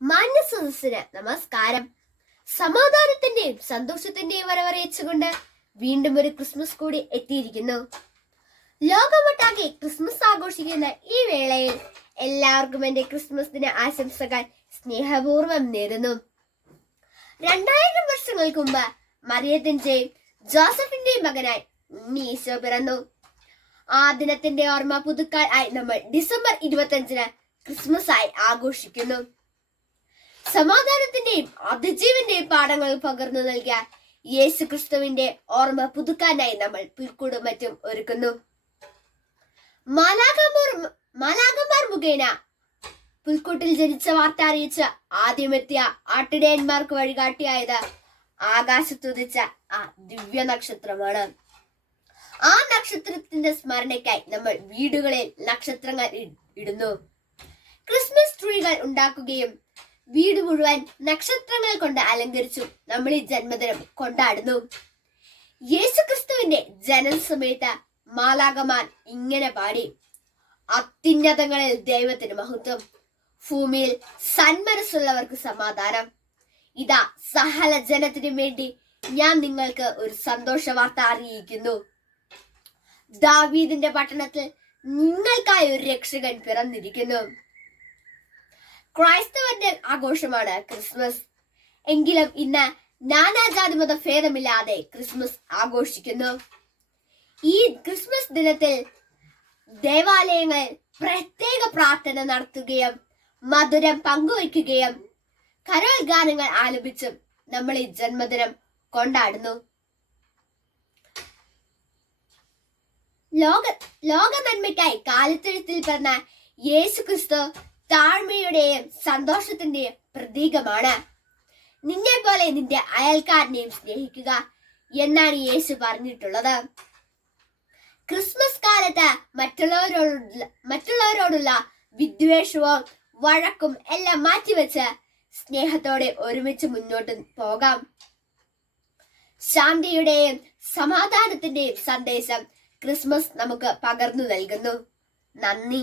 മാന്യ സദസ്സിന് നമസ്കാരം. സമാധാനത്തിന്റെയും സന്തോഷത്തിന്റെയും വരവറിയിച്ചുകൊണ്ട് വീണ്ടും ഒരു ക്രിസ്മസ് കൂടി എത്തിയിരിക്കുന്നു. ലോകമൊട്ടാകെ ക്രിസ്മസ് ആഘോഷിക്കുന്ന ഈ വേളയിൽ എല്ലാവർക്കും എന്റെ ക്രിസ്മസ് ദിന ആശംസകൾ സ്നേഹപൂർവം നേരുന്നു. രണ്ടായിരം വർഷങ്ങൾക്ക് മുമ്പ് മറിയത്തിന്റെയും ജോസഫിന്റെയും മകനായി ഉണ്ണി ഈശോ പിറന്നു. ആ ദിനത്തിന്റെ ഓർമ്മ പുതുക്കാൻ ആയി നമ്മൾ ഡിസംബർ ഇരുപത്തിയഞ്ചിന് ക്രിസ്മസ് ആയി ആഘോഷിക്കുന്നു. സമാധാനത്തിന്റെയും അതിജീവന്റെയും പാഠങ്ങൾ പകർന്നു നൽകിയ യേശു ക്രിസ്തുവിന്റെ ഓർമ്മ പുതുക്കാനായി നമ്മൾ പുൽക്കൂടും മറ്റും ഒരുക്കുന്നു മാലാകമാർ മുഖേന പുൽക്കൂട്ടിൽ ജനിച്ച വാർത്ത അറിയിച്ച ആദ്യമെത്തിയ ആട്ടിടയന്മാർക്ക് വഴികാട്ടിയായത് ആകാശത്തുദിച്ച ആ ദിവ്യ നക്ഷത്രമാണ്. ആ നക്ഷത്രത്തിന്റെ സ്മരണയ്ക്കായി നമ്മൾ വീടുകളിൽ നക്ഷത്രങ്ങൾ ഇടുന്നു. ക്രിസ്മസ് ട്രീകൾ ഉണ്ടാക്കുകയും വീട് മുഴുവൻ നക്ഷത്രങ്ങൾ കൊണ്ട് അലങ്കരിച്ചു നമ്മൾ ഈ ജന്മദിനം കൊണ്ടാടുന്നു. യേശുക്രിസ്തുവിന്റെ ജനന സമയത്ത് മാലാകമാൻ ഇങ്ങനെ പാടി അത്യുന്നതങ്ങളിൽ ദൈവത്തിന് മഹത്വം ഭൂമിയിൽ സന്മനസ്സുള്ളവർക്ക് സമാധാനം. ഇതാ സഹല ജനത്തിനു വേണ്ടി ഞാൻ നിങ്ങൾക്ക് ഒരു സന്തോഷ വാർത്ത അറിയിക്കുന്നു. ദാവീദിന്റെ പട്ടണത്തിൽ നിങ്ങൾക്കായി ഒരു രക്ഷകൻ പിറന്നിരിക്കുന്നു. ക്രൈസ്തവന്റെ ആഘോഷമാണ് ക്രിസ്മസ്. എങ്കിലും ഇന്ന് നാനാജാതി മത ഭേദമില്ലാതെ ക്രിസ്മസ് ആഘോഷിക്കുന്നു. ഈ ക്രിസ്മസ് ദിനത്തിൽ ദേവാലയങ്ങൾ പ്രത്യേക പ്രാർത്ഥന നടത്തുകയും മധുരം പങ്കുവയ്ക്കുകയും കരോൾ ഗാനങ്ങൾ ആലപിച്ചും നമ്മൾ ഈ ജന്മദിനം കൊണ്ടാടുന്നു. ലോക ലോക നന്മയ്ക്കായി കാലത്തെഴുത്തിൽ പറഞ്ഞ യേശു ക്രിസ്തു താഴ്മയുടെയും സന്തോഷത്തിന്റെയും പ്രതീകമാണ്. നിന്നെ പോലെ നിന്റെ അയൽക്കാരനെയും സ്നേഹിക്കുക എന്നാണ് യേശു പറഞ്ഞിട്ടുള്ളത്. ക്രിസ്മസ് കാലത്ത് മറ്റുള്ളവരോടുള്ള മറ്റുള്ളവരോടുള്ള വിദ്വേഷവും വഴക്കും എല്ലാം മാറ്റിവെച്ച് സ്നേഹത്തോടെ ഒരുമിച്ച് മുന്നോട്ട് പോകാം. ശാന്തിയുടെയും സമാധാനത്തിന്റെയും സന്ദേശം ക്രിസ്മസ് നമുക്ക് പകർന്നു നൽകുന്നു. നന്ദി.